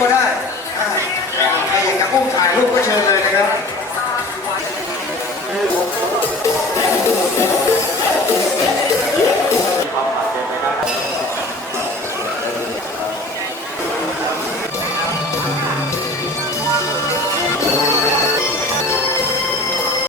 ก็ได้อ่าใครอยากจะอุ้มถ่ายรูปก็เชิญเลยนะครับ